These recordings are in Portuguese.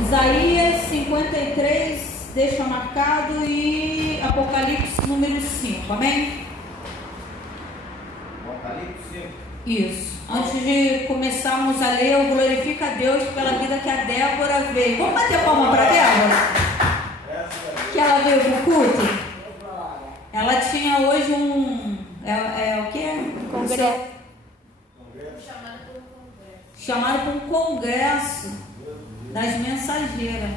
Isaías 53, deixa marcado, e Apocalipse número 5, amém? Apocalipse 5. Isso. Antes de começarmos a ler, eu glorifico a Deus pela vida que a Débora veio. Vamos bater palma para a Débora? Que ela veio para o culto? Ela tinha hoje o quê? Congresso. Chamado para um congresso das mensageiras.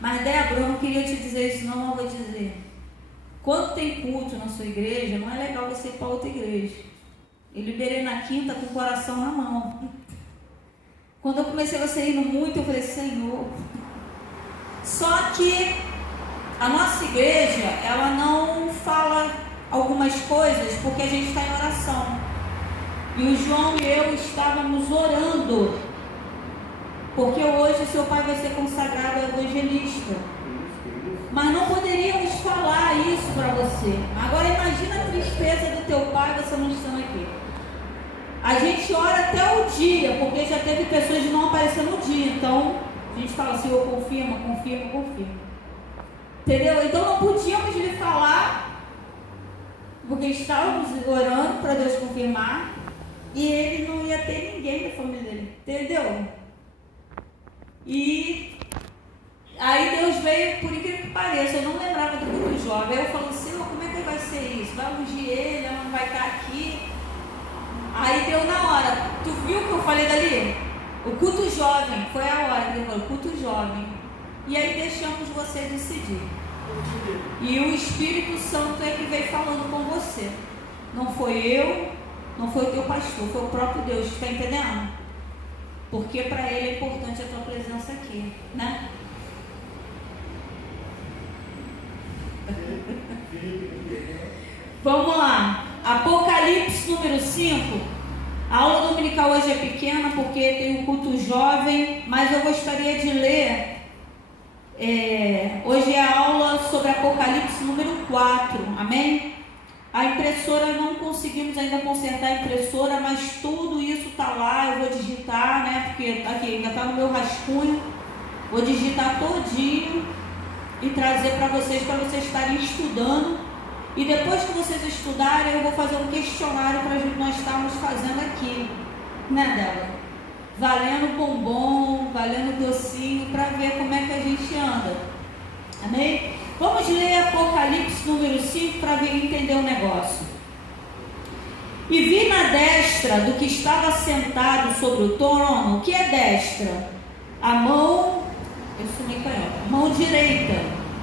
Mas Débora, eu não queria te dizer isso, não, eu vou dizer. Quando tem culto na sua igreja, não é legal você ir para outra igreja. Eu liberei na quinta com o coração na mão. Quando eu comecei a ir muito, eu falei, Senhor. Só que a nossa igreja, ela não fala algumas coisas porque a gente está em oração. E o João e eu estávamos orando, porque hoje seu pai vai ser consagrado evangelista. Mas não poderíamos falar isso para você. Agora imagina a tristeza do teu pai você não estando aqui. A gente ora até o dia, porque já teve pessoas de não aparecer no dia. Então a gente fala assim, eu confirma. Entendeu? Então não podíamos lhe falar, porque estávamos orando para Deus confirmar. E ele não ia ter ninguém da família dele, entendeu? E aí Deus veio, por incrível que pareça, eu não lembrava do culto jovem. Aí eu falo, Senhor, como é que vai ser isso? Vai ungir ele, ela não vai estar aqui. Aí deu na hora. Tu viu o que eu falei dali? O culto jovem, foi a hora que ele falou, culto jovem. E aí deixamos você decidir. E o Espírito Santo é que veio falando com você. Não foi eu, não foi o teu pastor, foi o próprio Deus, está entendendo? Porque para ele é importante a tua presença aqui, né? Vamos lá, Apocalipse número 5. A aula dominical hoje é pequena porque tem um culto jovem, mas eu gostaria de ler. Hoje é a aula sobre Apocalipse número 4, amém? A impressora, não conseguimos ainda consertar a impressora, mas tudo isso está lá, eu vou digitar, né? Porque aqui ainda está no meu rascunho. Vou digitar todinho e trazer para vocês estarem estudando. E depois que vocês estudarem, eu vou fazer um questionário para nós estarmos fazendo aqui, né, Débora? Valendo bombom, valendo docinho, para ver como é que a gente anda. Amém? Vamos ler Apocalipse número 5 para entender o negócio. E vi na destra do que estava sentado sobre o trono. O que é destra? A mão, eu sumi canhota, a mão direita.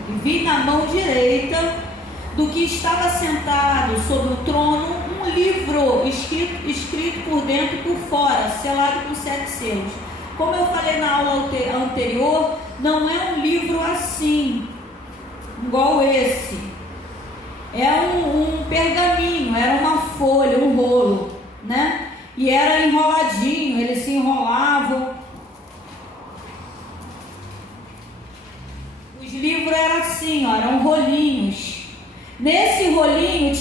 E vi na mão direita do que estava sentado sobre o trono um livro escrito por dentro e por fora, selado com 7 selos. Como eu falei na aula anterior, não é um livro assim, igual esse. É um pergaminho, era uma folha, um rolo, né? E era enroladinho, eles se enrolavam. Os livros eram assim, ó, eram rolinhos. Nesse rolinho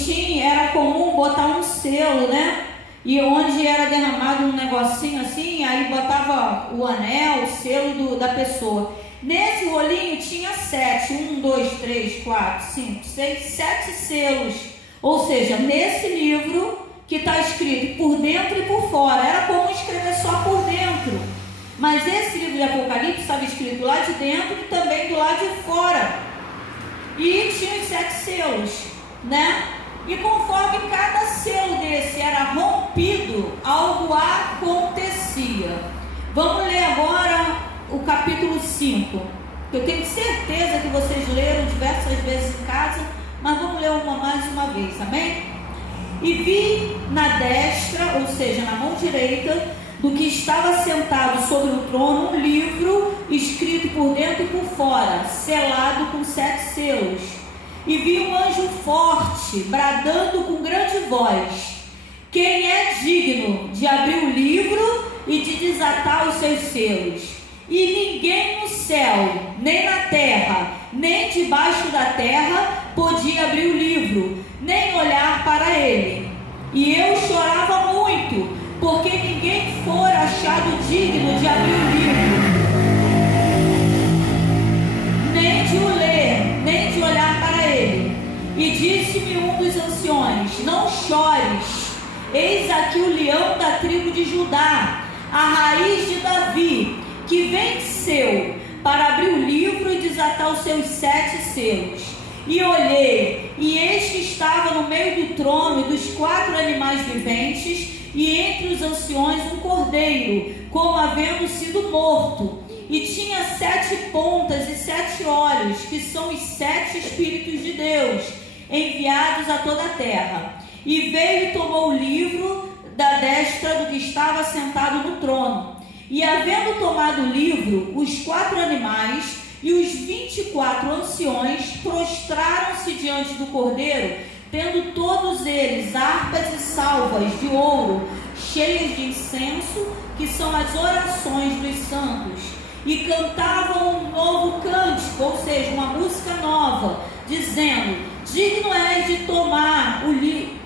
era comum botar um selo, né? E onde era derramado um negocinho assim, aí botava o anel, o selo da pessoa. Nesse rolinho tinha 7, 1, 2, 3, 4, 5, 6, 7 selos. Ou seja, nesse livro que está escrito por dentro e por fora. Era como escrever só por dentro. Mas esse livro de Apocalipse estava escrito lá de dentro e também do lado de fora. E tinha os 7 selos, né? E conforme cada selo desse era rompido, algo acontecia. Vamos ler agora o capítulo 5. Eu tenho certeza que vocês leram diversas vezes em casa, mas vamos ler mais uma vez, amém? E vi na destra, ou seja, na mão direita, do que estava sentado sobre o trono, um livro escrito por dentro e por fora, selado com 7 selos. E vi um anjo forte, bradando com grande voz: quem é digno de abrir o livro e de desatar os seus selos? E ninguém no céu, nem na terra, nem debaixo da terra podia abrir o livro, nem olhar para ele. E eu chorava muito, porque ninguém fora achado digno de abrir o livro, eis aqui o leão da tribo de Judá, a raiz de Davi, que venceu para abrir o livro e desatar os seus 7 selos. E olhei, e eis que estava no meio do trono e dos 4 animais viventes, e entre os anciões um cordeiro, como havendo sido morto, e tinha 7 pontas e 7 olhos, que são os 7 Espíritos de Deus, enviados a toda a terra. E veio e tomou o livro da destra do que estava sentado no trono. E havendo tomado o livro, os 4 animais e os 24 anciões prostraram-se diante do cordeiro, tendo todos eles harpas e salvas de ouro, cheias de incenso, que são as orações dos santos, e cantavam um novo cântico, ou seja, uma música nova, dizendo: digno és de tomar o livro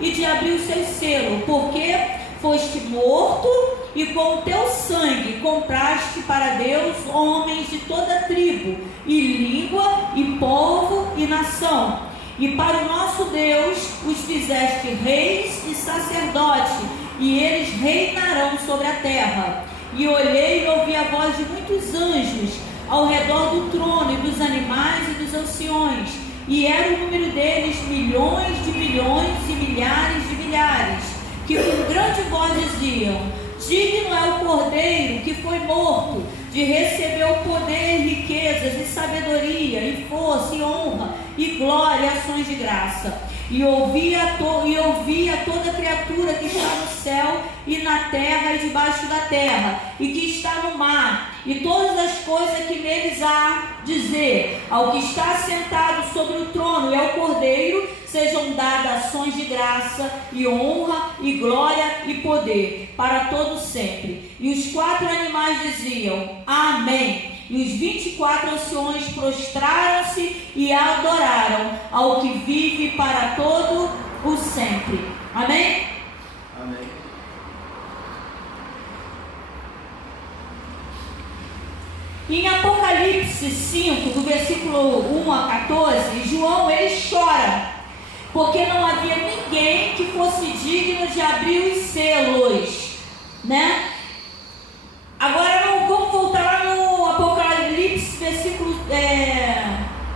e de abrir o seu selo, porque foste morto, e com o teu sangue compraste para Deus homens de toda tribo, e língua, e povo, e nação. E para o nosso Deus os fizeste reis e sacerdotes, e eles reinarão sobre a terra. E olhei e ouvi a voz de muitos anjos ao redor do trono, e dos animais e dos anciões, e era o número deles milhões de milhões e milhares de milhares, que com grande voz diziam: digno é o cordeiro que foi morto de receber o poder, riquezas e sabedoria, e força, e honra, e glória, e ações de graça. E ouvia toda criatura que está no céu e na terra e debaixo da terra, e que está no mar, e todas as coisas que neles há, dizer ao que está sentado sobre o trono e ao cordeiro: sejam dadas ações de graça, e honra, e glória, e poder, para todos sempre. E os 4 animais diziam: amém. E os 24 anciões prostraram-se e adoraram ao que vive para todo o sempre. Amém? Amém. Em Apocalipse 5, do versículo 1 a 14, João ele chora, porque não havia ninguém que fosse digno de abrir os selos, né? Agora vamos voltar lá no Apocalipse,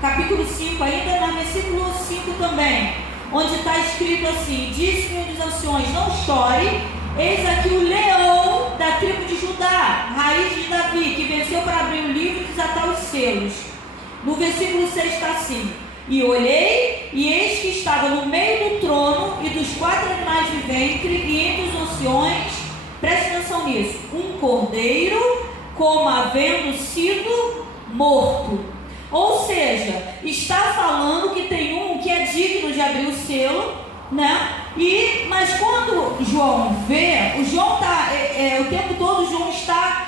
capítulo 5, ainda no versículo 5 também, onde está escrito assim: disse-me um dos anciões: não chore, eis aqui o leão da tribo de Judá, raiz de Davi, que venceu para abrir o livro e desatar os selos. No versículo 6 está assim: e olhei, e eis que estava no meio do trono e dos 4 animais viventes, e entre os anciões, preste atenção nisso, um cordeiro, como havendo sido morto. Ou seja, está falando que tem um que é digno de abrir o selo, né? Mas quando João vê, o João está, o tempo todo João está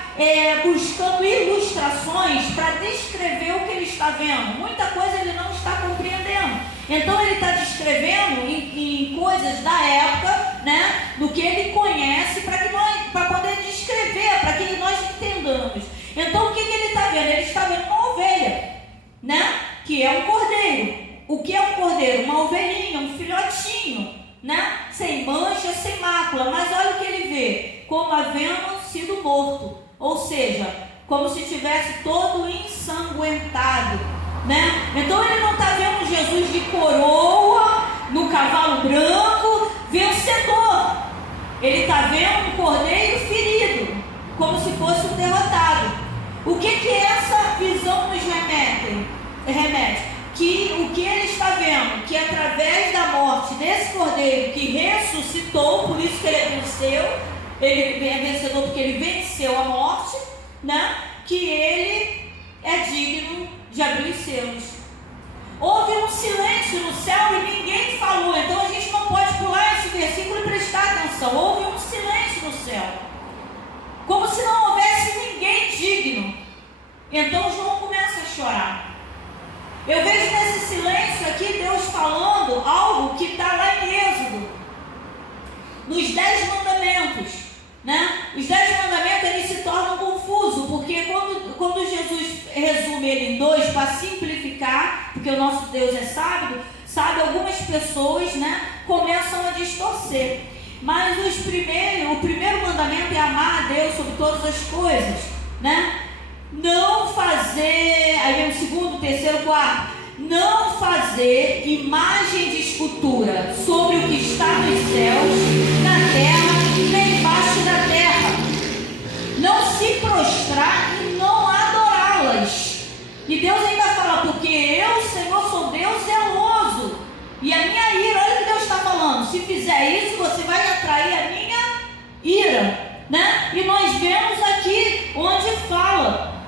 buscando ilustrações para descrever o que ele está vendo. Muita coisa ele não está compreendendo. Então ele está descrevendo em coisas da época, né? Do que ele conhece, para poder descrever, para que nós entendamos. Então o que ele está vendo? Ele está vendo uma ovelha, né? Que é um cordeiro. O que é um cordeiro? Uma ovelhinha, um filhotinho, né? Sem mancha, sem mácula. Mas olha o que ele vê: como havendo sido morto. Ou seja, como se tivesse todo ensanguentado, né? Então ele não está vendo Jesus de coroa, no cavalo branco, vencedor. Ele está vendo um cordeiro ferido, como se fosse um derrotado. O que essa visão nos remete? Que o que ele está vendo, que através da morte desse cordeiro que ressuscitou, por isso que ele venceu, ele é vencedor porque ele venceu a morte, né? Que ele é digno de abrir os selos. Houve um silêncio no céu e ninguém falou. Então a gente não pode pular esse versículo e prestar atenção. Houve um silêncio no céu, como se não houvesse ninguém digno. Então João começa a chorar. Eu vejo nesse silêncio aqui Deus falando algo que está lá em Êxodo, nos 10 mandamentos, né? Os 10 mandamentos eles se tornam confusos, porque quando Jesus resume ele em 2 para simplificar, porque o nosso Deus é sábio, sabe, algumas pessoas, né, começam a distorcer. Mas o primeiro mandamento é amar a Deus sobre todas as coisas, né? Não fazer, aí vem o segundo, terceiro, quarto. Não fazer imagem de escultura sobre o que está nos céus, na terra, nem embaixo da terra. Não se prostrar e não adorá-las. E Deus ainda fala, porque eu, Senhor, sou Deus zeloso. E a minha ira, olha o que Deus está falando. Se fizer isso, você vai atrair a minha ira, né? E nós vemos aqui onde fala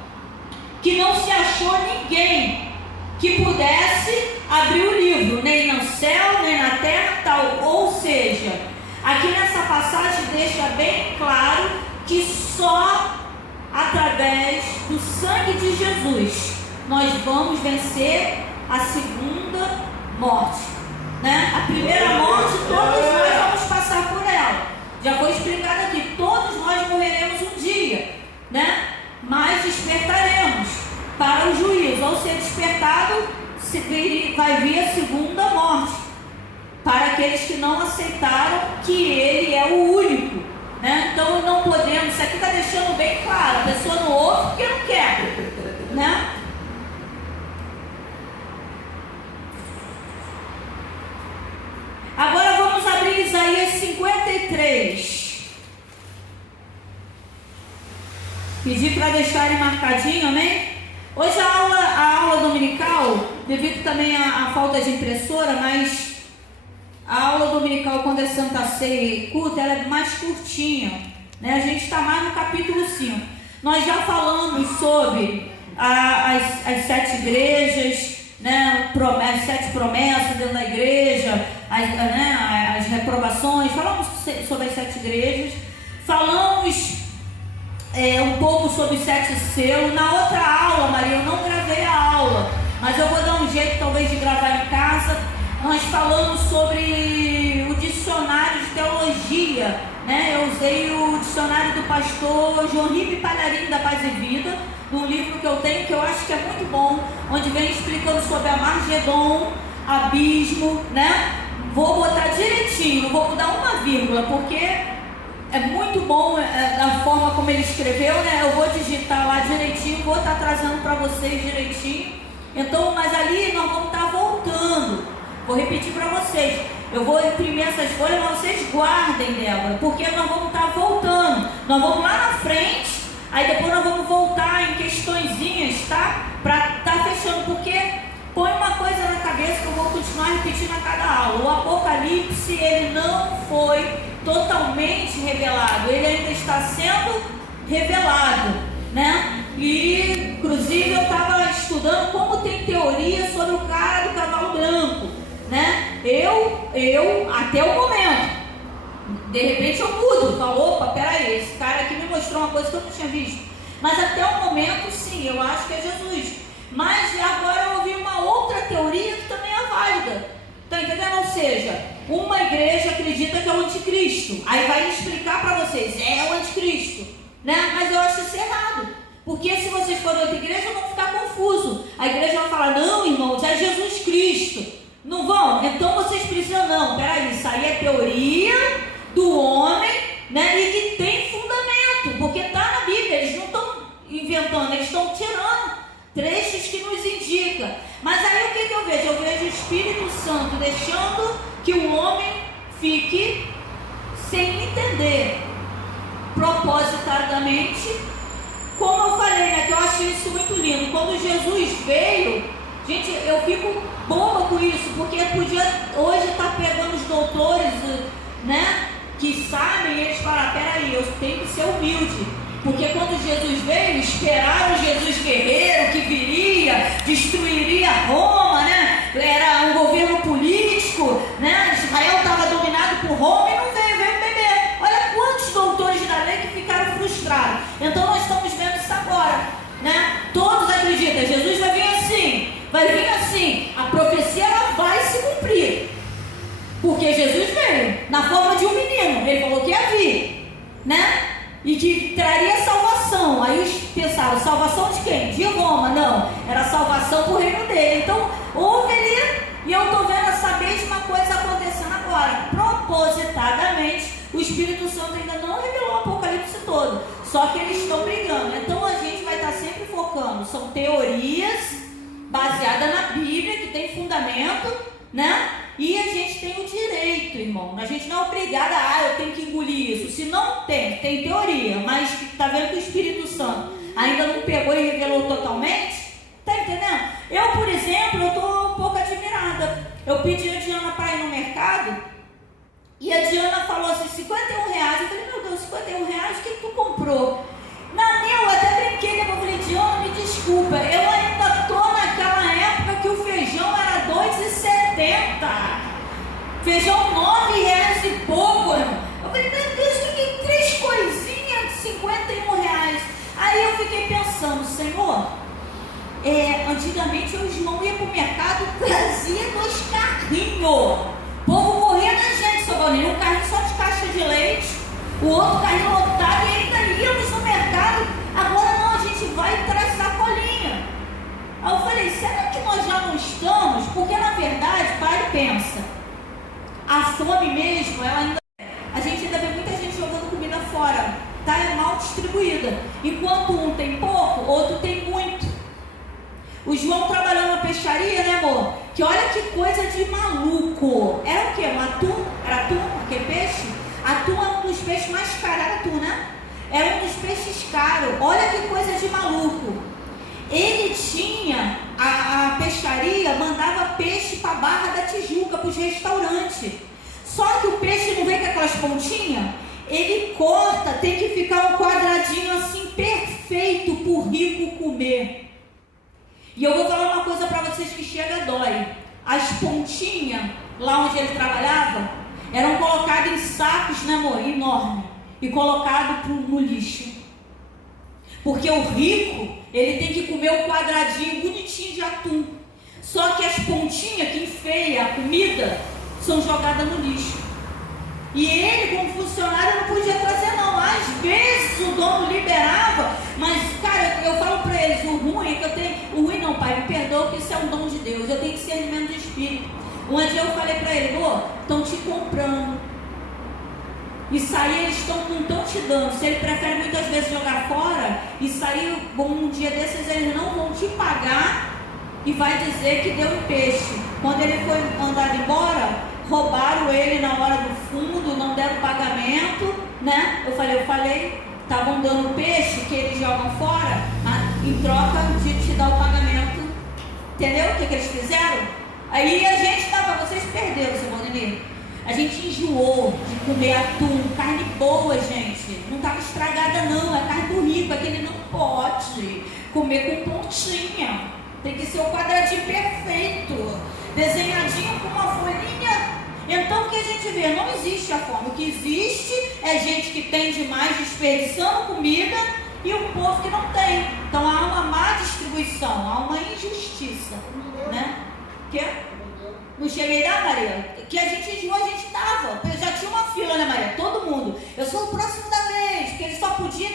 que não se achou ninguém que pudesse abrir o livro, nem no céu, nem na terra, tal. Ou seja, aqui nessa passagem deixa bem claro que só através do sangue de Jesus nós vamos vencer a segunda morte, né? A primeira morte, todos nós vamos passar por ela. Já foi explicado aqui, todos nós morreremos um dia, né? Mas despertaremos para o juízo. Ao ser despertado, vai vir a segunda morte, para aqueles que não aceitaram que Ele é o único, né? Então não podemos, isso aqui está deixando bem claro, a pessoa não ouve porque não quer, né? Agora vamos abrir Isaías 53. Pedir para deixarem marcadinho, amém? Hoje a aula dominical, devido também à falta de impressora, mas a aula dominical, quando é Santa Ceia e culto, ela é mais curtinha, né? A gente está mais no capítulo 5. Nós já falamos sobre as 7 igrejas, né? As 7 promessas dentro da igreja, as reprovações. Falamos sobre as 7 igrejas. Falamos um pouco sobre os 7 selos. Na outra aula, Maria, eu não gravei a aula, mas eu vou dar um jeito talvez de gravar em casa. Nós falamos sobre o dicionário de teologia, né? Eu usei o dicionário do pastor João Ribe Palharim da Paz e Vida, num livro que eu tenho, que eu acho que é muito bom, onde vem explicando sobre a Margedon, abismo, né? Vou botar direitinho, não vou mudar uma vírgula, porque é muito bom a forma como ele escreveu, né? Eu vou digitar lá direitinho, vou estar trazendo para vocês direitinho. Então, mas ali nós vamos estar voltando. Vou repetir para vocês. Eu vou imprimir essas folhas, mas vocês guardem, Débora, porque nós vamos estar voltando. Nós vamos lá na frente, aí depois nós vamos voltar em questõezinhas, tá? Para estar fechando, porque põe uma coisa na cabeça que eu vou continuar repetindo a cada aula. O Apocalipse, ele não foi totalmente revelado, ele ainda está sendo revelado, né? E inclusive eu estava estudando como tem teoria sobre o cara do cavalo branco, né? Eu até o momento, de repente eu mudo, falo, opa, peraí, esse cara aqui me mostrou uma coisa que eu não tinha visto, mas até o momento sim, eu acho que é Jesus. Mas agora eu ouvi uma outra teoria que também é válida. Está entendendo? Ou seja, uma igreja acredita que é o anticristo. Aí vai explicar para vocês, é o anticristo, né? Mas eu acho isso errado. Porque se vocês forem outra igreja, vão ficar confusos. A igreja vai falar, não, irmãos, é Jesus Cristo. Não vão? Então vocês precisam, não, peraí, isso aí é teoria do homem, né? E que tem fundamento, porque está na Bíblia, eles não estão inventando, eles estão tirando trechos que nos indicam. Mas aí o que eu vejo? Eu vejo o Espírito Santo deixando que o homem fique sem entender propositadamente, como eu falei, né? Que eu acho isso muito lindo. Quando Jesus veio, gente, eu fico boba com isso, porque podia hoje estar pegando os doutores, né? Que sabem, eles falam, peraí, eu tenho que ser humilde. Porque quando Jesus veio, esperaram Jesus guerreiro que viria, destruiria Roma, né? Era um governo político, né? Israel estava dominado por Roma e não veio beber. Olha quantos doutores da lei que ficaram frustrados. Então nós estamos vendo isso agora, né? Todos acreditam, Jesus vai vir assim, a profecia ela vai se cumprir. Porque Jesus veio na forma de um menino, ele falou que ia vir, né? E que traria salvação. Aí eles pensaram, salvação de quem? De Roma? Não, era salvação para o reino dele. Então houve ali E eu estou vendo essa mesma coisa acontecendo agora. Propositadamente, o Espírito Santo ainda não revelou o Apocalipse todo. Só que eles estão brigando. Então a gente vai estar sempre focando. São teorias baseadas na Bíblia, que tem fundamento, né? E a gente tem o direito, irmão. A gente não é obrigada eu tenho que engolir isso. Se não tem teoria, mas está vendo que o Espírito Santo ainda não pegou e revelou totalmente. Tá entendendo? Eu, por exemplo, eu estou um pouco admirada. Eu pedi a Diana para ir no mercado e a Diana falou assim, R$51. Eu falei, meu Deus, R$51, o que tu comprou? Na minha, eu até brinquei, eu falei, Diana, me desculpa, eu ainda estou naquela época que o feijão era R$2,70. Feijão R$9 e pouco, irmão. Eu falei, meu Deus, fiquei 3 coisinhas de R$51. Aí eu fiquei pensando, Senhor, antigamente os irmãos iam para o mercado e traziam 2 carrinhos. O povo corria da gente, seu Valdir, um carrinho só de caixa de leite, o outro carrinho lotado, e ainda íamos no mercado. Agora não, a gente vai e traz sacolinha. Aí eu falei, será que nós já não estamos? Porque na verdade, para e pensa, a fome mesmo, ela ainda, a gente ainda vê muita gente jogando comida fora, tá? É mal distribuída. Enquanto um tem pouco, outro tem muito. O João trabalhou na peixaria, né, amor? Que olha que coisa de maluco. Era o quê? Um atum? Era atum? Aquele peixe? Atum é um dos peixes mais caros. Era atum, né? Era um dos peixes caros. Olha que coisa de maluco. Ele tinha, a peixaria mandava peixe para a Barra da Tijuca, para os restaurantes. Só que o peixe não vem com aquelas pontinhas. Ele corta, tem que ficar um quadradinho assim, perfeito para o rico comer. E eu vou falar uma coisa para vocês que chega dói. As pontinhas, lá onde ele trabalhava, eram colocadas em sacos, né, amor? Enorme. E colocado no lixo. Porque o rico, ele tem que comer o quadradinho bonitinho de atum. Só que as pontinhas que enfeiam a comida são jogadas no lixo. E ele, como funcionário, não podia trazer não. Às vezes o dono liberava, mas, cara, eu falo para eles, o ruim é que eu tenho... O ruim não, pai, me perdoa, que isso é um dom de Deus. Eu tenho discernimento do Espírito. Um dia eu falei para ele, estão te comprando. Isso aí eles não estão te dando. Se ele prefere muitas vezes jogar fora, isso aí, um dia desses, eles não vão te pagar e vai dizer que deu um peixe. Quando ele foi mandado embora, roubaram ele na hora do fundo, não deram pagamento, né? Eu falei, estavam dando peixe que eles jogam fora, em troca de te dar o pagamento. Entendeu o que eles fizeram? Aí a gente vocês perderam, seu Valdir. A gente enjoou de comer atum, carne boa, gente. Não estava estragada não, é carne do rico, é que ele não pode comer com pontinha. Tem que ser o quadradinho perfeito, desenhadinho com uma folhinha. Então o que a gente vê? Não existe a fome. O que existe é gente que tem demais desperdiçando comida e o povo que não tem. Então há uma má distribuição, há uma injustiça, né? Que? Não cheguei lá, Maria? Que a gente enjoou, a gente estava. Já tinha uma fila, né, Maria? Todo mundo. Eu sou o próximo da vez, porque eles só podiam.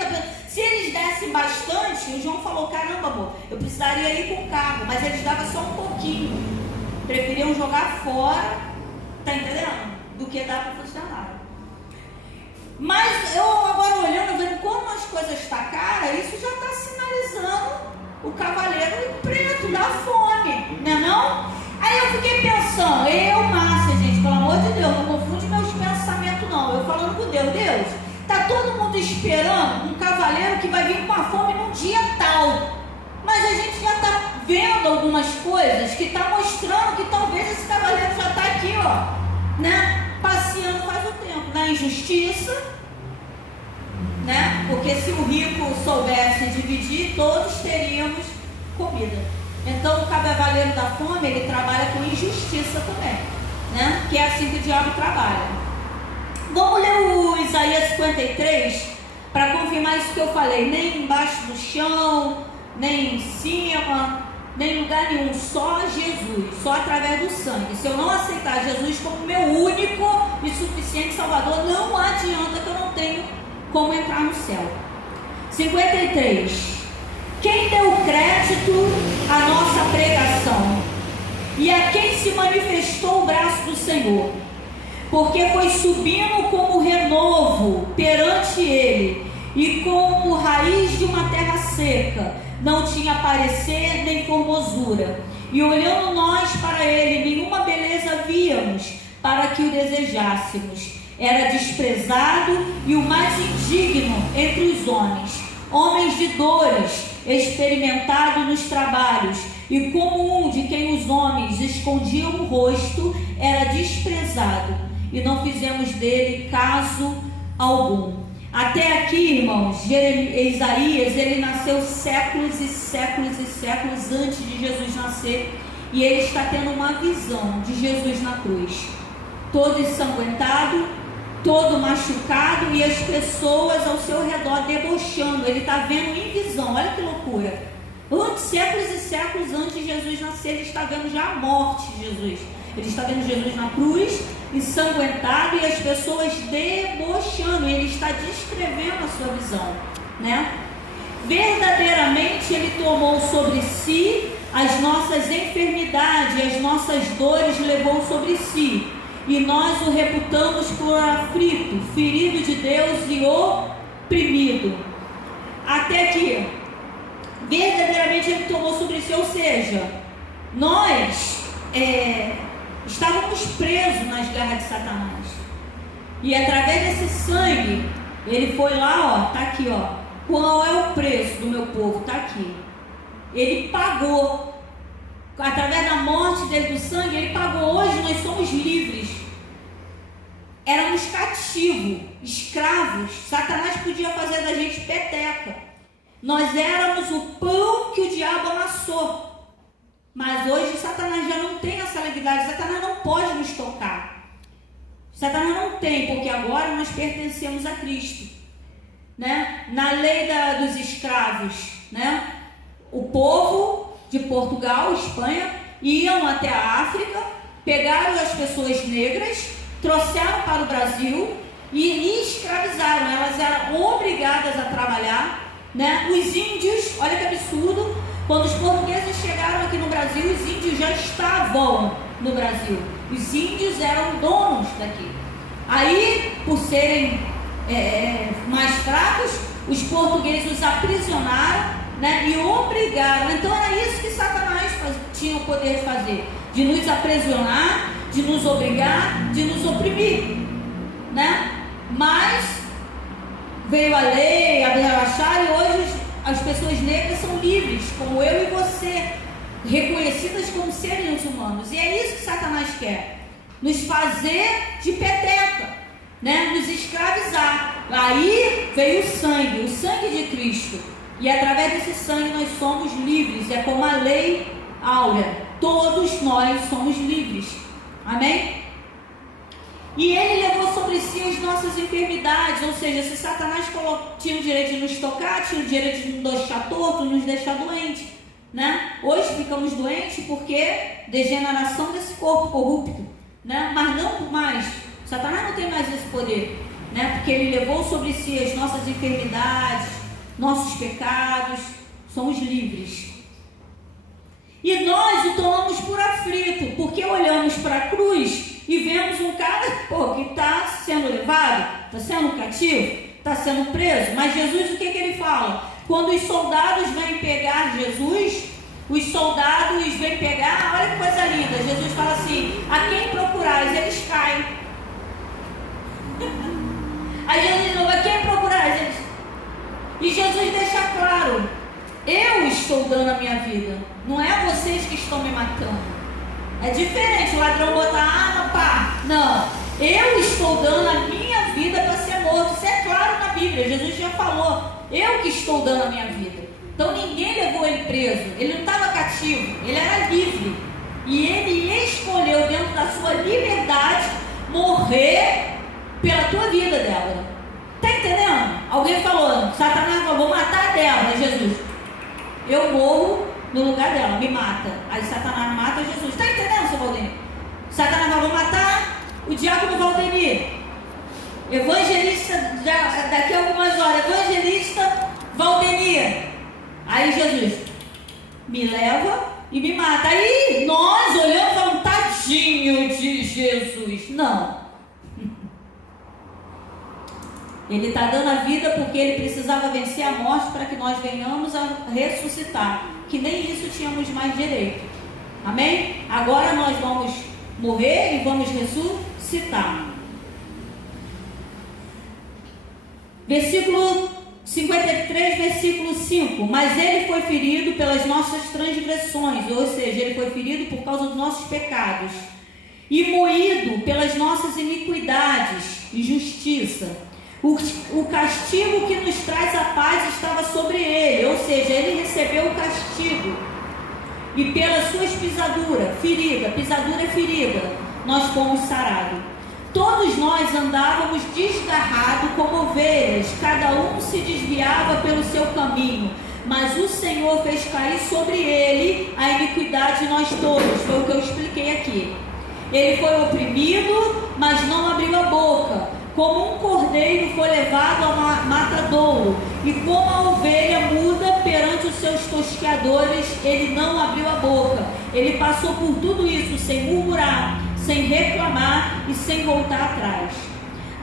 Se eles dessem bastante, o João falou: caramba, amor, eu precisaria ir com o carro, mas eles davam só um pouquinho. Preferiam jogar fora, tá entendendo? Do que dar para o funcionário. Mas eu agora olhando, vendo como as coisas estão caras, isso já está sinalizando o cavaleiro preto da fome, não é não? Aí eu fiquei pensando, Márcia, gente, pelo amor de Deus, não confunde meus pensamentos não. Eu falando com Deus, tá todo mundo esperando um cavaleiro que vai vir com a fome num dia tal. Mas a gente já tá vendo algumas coisas que tá mostrando que talvez esse cavaleiro já tá aqui, ó, né? Passeando faz um tempo, na injustiça, né? Porque se o rico soubesse dividir, todos teríamos comida. Então o cavaleiro da fome, ele trabalha com injustiça também, né? Que é assim que o diabo trabalha. Vamos ler o Isaías 53 para confirmar isso que eu falei. Nem embaixo do chão, nem em cima, nem em lugar nenhum, só Jesus, só através do sangue. Se eu não aceitar Jesus como meu único e suficiente Salvador, não adianta, que eu não tenho como entrar no céu. 53. Quem deu crédito à nossa pregação? e a quem se manifestou o braço do Senhor, porque foi subindo como renovo perante ele, e como raiz de uma terra seca, não tinha parecer nem formosura, e olhando nós para ele, nenhuma beleza víamos para que o desejássemos. Era desprezado e o mais indigno entre os homens de dores, experimentado nos trabalhos, e como um de quem os homens escondiam o rosto, era desprezado, e não fizemos dele caso algum. Até aqui, irmãos, Isaías, ele nasceu séculos e séculos e séculos antes de Jesus nascer, e ele está tendo uma visão de Jesus na cruz, todo ensanguentado, todo machucado, e as pessoas ao seu redor debochando. Ele está vendo em visão, olha que loucura. Séculos e séculos antes de Jesus nascer, ele está vendo já a morte de Jesus. Ele está vendo Jesus na cruz, ensanguentado, e as pessoas debochando. Ele está descrevendo a sua visão, né? Verdadeiramente ele tomou sobre si as nossas enfermidades, as nossas dores levou sobre si, e nós o reputamos por aflito, ferido de Deus e oprimido. Até aqui, verdadeiramente ele tomou sobre si, ou seja, nós estávamos presos nas garras de Satanás, e através desse sangue, ele foi lá, ó, tá aqui, ó, qual é o preço do meu povo, tá aqui, ele pagou, através da morte dele, do sangue, ele pagou. Hoje nós somos livres. Éramos cativos, escravos. Satanás podia fazer da gente peteca. Nós éramos o pão que o diabo amassou. Mas hoje Satanás já não tem essa legalidade. Satanás não pode nos tocar. Satanás não tem, porque agora nós pertencemos a Cristo, né? Na lei dos escravos, né? O povo de Portugal, Espanha, iam até a África, pegaram as pessoas negras, trouxeram para o Brasil e escravizaram. Elas eram obrigadas a trabalhar, né? Os índios, olha que absurdo, quando os portugueses chegaram aqui no Brasil, os índios já estavam no Brasil. Os índios eram donos daqui. Aí, por serem mais fracos, os portugueses os aprisionaram, né, e obrigaram. Então era isso que Satanás tinha o poder de fazer, de nos aprisionar, de nos obrigar, de nos oprimir, né? Mas veio a lei, a relaxar, e hoje as pessoas negras são livres, como eu e você, reconhecidas como seres humanos. E é isso que Satanás quer, nos fazer de peteca, né? Nos escravizar. Aí veio o sangue de Cristo. E através desse sangue nós somos livres. É como a lei áurea. Todos nós somos livres. Amém? E ele levou sobre si as nossas enfermidades. Ou seja, se Satanás tinha o direito de nos tocar, tinha o direito de nos deixar tortos, nos deixar doentes, né? Hoje ficamos doentes porque degeneração desse corpo corrupto, né? Mas não mais. Satanás não tem mais esse poder, né? Porque ele levou sobre si as nossas enfermidades, nossos pecados, somos livres. E nós o tomamos por aflito, porque olhamos para a cruz e vemos um cara, que está sendo levado, está sendo cativo, está sendo preso. Mas Jesus, o que ele fala? Quando os soldados vêm pegar Jesus, os soldados vêm pegar, olha que coisa linda, Jesus fala assim: a quem procurais? Eles caem. Aí Jesus fala: a quem procurais? Eles... E Jesus deixa claro: eu estou dando a minha vida, não é vocês que estão me matando. É diferente o ladrão botar arma, pá. Não, eu estou dando a minha vida para ser morto. Isso é claro na Bíblia, Jesus já falou: eu que estou dando a minha vida. Então ninguém levou ele preso, ele não estava cativo, ele era livre. E ele escolheu, dentro da sua liberdade, morrer pela tua vida, Débora. Está entendendo? Alguém falou: Satanás falou, vou matar a Débora. Jesus: eu morro no lugar dela, me mata. Aí Satanás mata Jesus. Está entendendo, seu Valdemir? Satanás falou: vou matar o diácono Valdemir. Evangelista, daqui a algumas horas, evangelista Valdemir. Aí Jesus: me leva e me mata. Aí nós olhamos e falamos, tadinho de Jesus. Não. Ele está dando a vida porque ele precisava vencer a morte para que nós venhamos a ressuscitar. Que nem isso tínhamos mais direito. Amém? Agora nós vamos morrer e vamos ressuscitar. Versículo 53, versículo 5. Mas ele foi ferido pelas nossas transgressões, ou seja, ele foi ferido por causa dos nossos pecados, e moído pelas nossas iniquidades e justiça. O castigo que nos traz a paz estava sobre ele, ou seja, ele recebeu o castigo. E pelas suas pisaduras, pisadura é ferida, nós fomos sarados. Todos nós andávamos desgarrados como ovelhas, cada um se desviava pelo seu caminho, mas o Senhor fez cair sobre ele a iniquidade de nós todos. Foi o que eu expliquei aqui. Ele foi oprimido, mas não abriu a boca. Como um cordeiro foi levado ao matadouro, e como a ovelha muda perante os seus tosqueadores, ele não abriu a boca. Ele passou por tudo isso sem murmurar, sem reclamar e sem voltar atrás.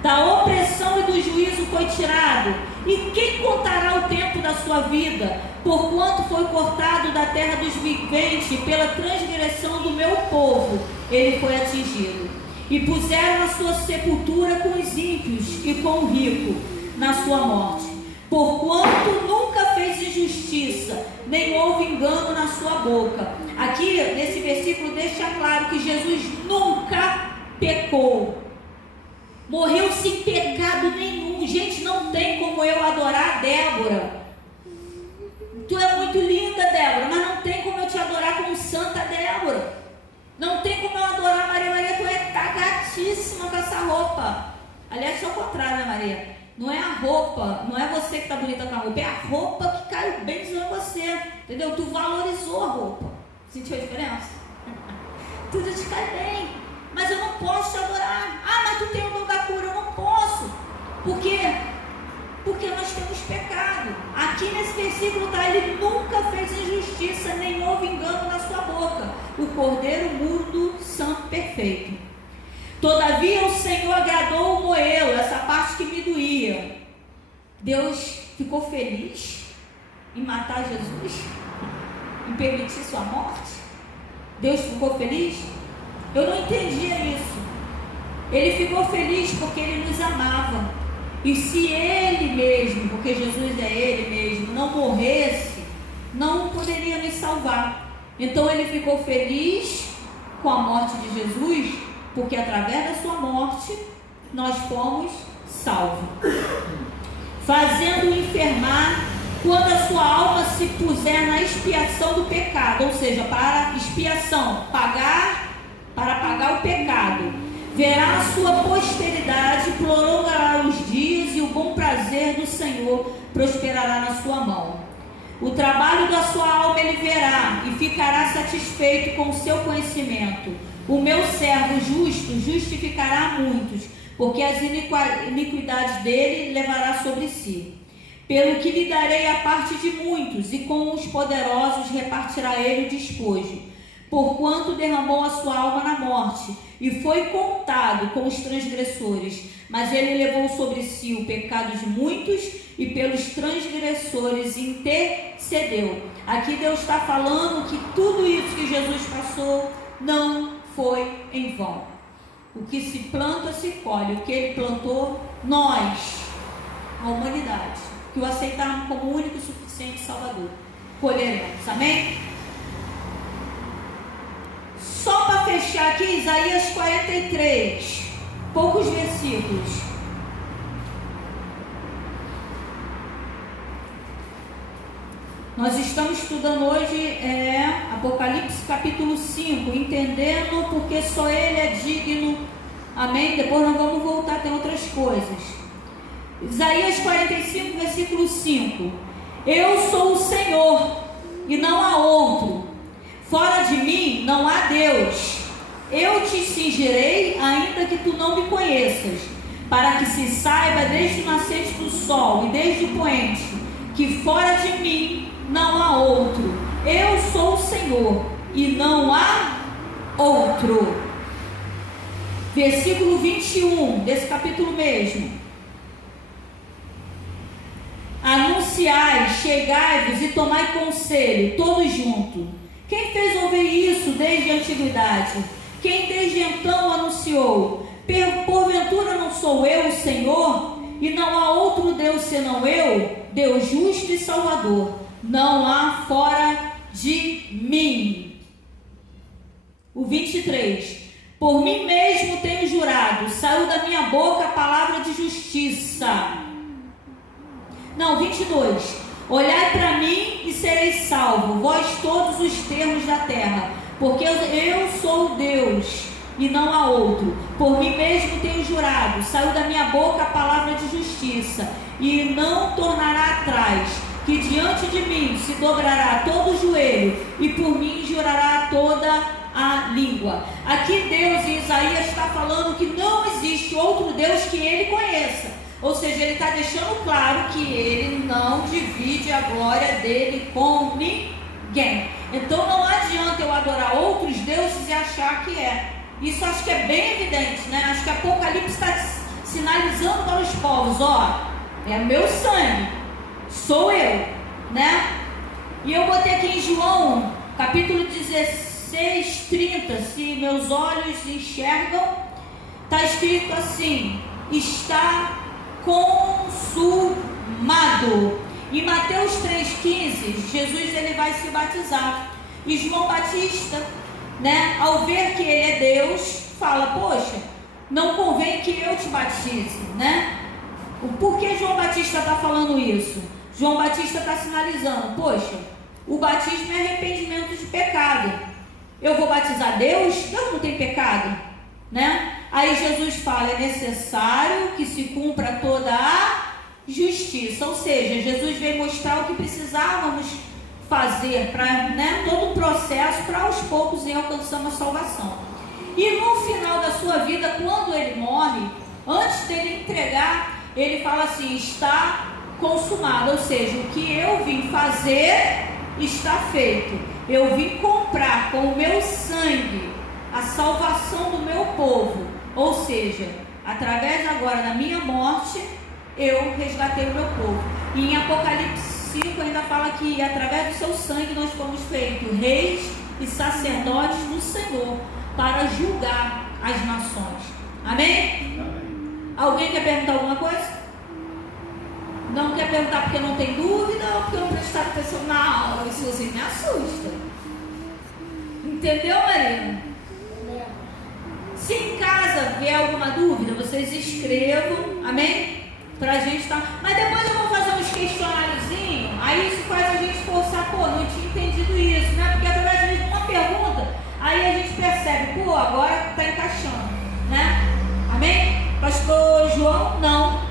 Da opressão e do juízo foi tirado. E quem contará o tempo da sua vida? Porquanto foi cortado da terra dos viventes, pela transgressão do meu povo, ele foi atingido. E puseram a sua sepultura com os ímpios e com o rico na sua morte. Porquanto nunca fez injustiça, nem houve engano na sua boca. Aqui, nesse versículo, deixa claro que Jesus nunca pecou. Morreu sem pecado nenhum. Gente, não tem como eu adorar a Débora. Tu é muito linda, Débora, mas não tem como eu te adorar como Santa Débora. Não tem como eu adorar a Maria. Maria, tu tá gatíssima com essa roupa. Aliás, é o contrário, né, Maria? Não é a roupa, não é você que tá bonita com a roupa, é a roupa que caiu bem em você, entendeu? Tu valorizou a roupa. Sentiu a diferença? Tudo te cai bem, mas eu não posso te adorar. Ah, mas tu tem o dom da cura. Eu não posso. Por quê? Porque nós temos pecado. Aqui nesse versículo está, ele nunca fez injustiça, nem houve engano na sua boca. O cordeiro mudo, santo, perfeito. Todavia o Senhor agradou o moê-lo, essa parte que me doía. Deus ficou feliz em matar Jesus, em permitir sua morte. Deus ficou feliz? Eu não entendia isso. Ele ficou feliz porque ele nos amava. E se ele mesmo, porque Jesus é ele mesmo, não morresse, não poderia nos salvar. Então ele ficou feliz com a morte de Jesus, porque através da sua morte nós fomos salvos. Fazendo-o enfermar quando a sua alma se puser na expiação do pecado, ou seja, para expiação, para pagar o pecado. Verá a sua posteridade, prolongará os dias, e o bom prazer do Senhor prosperará na sua mão. O trabalho da sua alma ele verá, e ficará satisfeito com o seu conhecimento. O meu servo justo justificará a muitos, porque as iniquidades dele levará sobre si. Pelo que lhe darei a parte de muitos, e com os poderosos repartirá ele o despojo. Porquanto derramou a sua alma na morte, e foi contado com os transgressores, mas ele levou sobre si o pecado de muitos, e pelos transgressores intercedeu. Aqui Deus está falando que tudo isso que Jesus passou não foi em vão. O que se planta se colhe. O que ele plantou, nós, a humanidade, que o aceitaram como único e suficiente Salvador, colheremos. Amém? Só para fechar aqui, Isaías 43, poucos versículos. Nós estamos estudando hoje Apocalipse capítulo 5, entendendo porque só ele é digno. Amém? Depois nós vamos voltar, tem outras coisas. Isaías 45, versículo 5. Eu sou o Senhor e não há outro. Fora de mim não há Deus. Eu te cingirei, ainda que tu não me conheças, para que se saiba desde o nascente do sol e desde o poente, que fora de mim não há outro. Eu sou o Senhor, e não há outro. Versículo 21 desse capítulo mesmo. Anunciai, chegai-vos e tomai conselho, todos juntos. Quem fez ouvir isso desde a antiguidade? Quem desde então anunciou? Porventura não sou eu o Senhor? E não há outro Deus senão eu, Deus justo e Salvador. Não há fora de mim. O 23. Por mim mesmo tenho jurado, saiu da minha boca a palavra de justiça. Não, 22. Olhai para mim e sereis salvos, vós todos os termos da terra, porque eu sou Deus e não há outro. Por mim mesmo tenho jurado, saiu da minha boca a palavra de justiça, e não tornará atrás, que diante de mim se dobrará todo o joelho, e por mim jurará toda a língua. Aqui Deus em Isaías está falando que não existe outro Deus que ele conheça. Ou seja, ele está deixando claro que ele não divide a glória dele com ninguém. Então não adianta eu adorar outros deuses e achar que é. Isso acho que é bem evidente, né? Acho que Apocalipse está sinalizando para os povos, ó, é meu sangue, sou eu, né? E eu botei aqui em João, capítulo 16, 30, se meus olhos enxergam, está escrito assim, está consumado. Em Mateus 3,15, Jesus ele vai se batizar. E João Batista, né, ao ver que ele é Deus, fala, poxa, não convém que eu te batize, né? Por que João Batista está falando isso? João Batista está sinalizando, poxa, o batismo é arrependimento de pecado. Eu vou batizar Deus? Deus não tem pecado, né? Aí Jesus fala, é necessário que se cumpra toda a justiça. Ou seja, Jesus veio mostrar o que precisávamos fazer para, né, todo o processo para aos poucos ir alcançando a salvação. E no final da sua vida, quando ele morre, antes dele entregar, ele fala assim, está consumado. Ou seja, o que eu vim fazer está feito. Eu vim comprar com o meu sangue a salvação do meu povo. Ou seja, através agora da minha morte, eu resgatei o meu povo. E em Apocalipse 5 ainda fala que através do seu sangue nós fomos feitos reis e sacerdotes do Senhor para julgar as nações. Amém? Amém. Alguém quer perguntar alguma coisa? Não quer perguntar porque não tem dúvida ou porque não prestaram atenção na aula? Isso assim me assusta. Entendeu, Marina? Se em casa vier alguma dúvida, vocês escrevam, amém? Pra gente estar. Mas depois eu vou fazer uns questionáriozinhos, aí isso faz a gente forçar, pô, não tinha entendido isso, né? Porque através de uma pergunta, aí a gente percebe, pô, agora tá encaixando, né? Amém? Pastor João, não.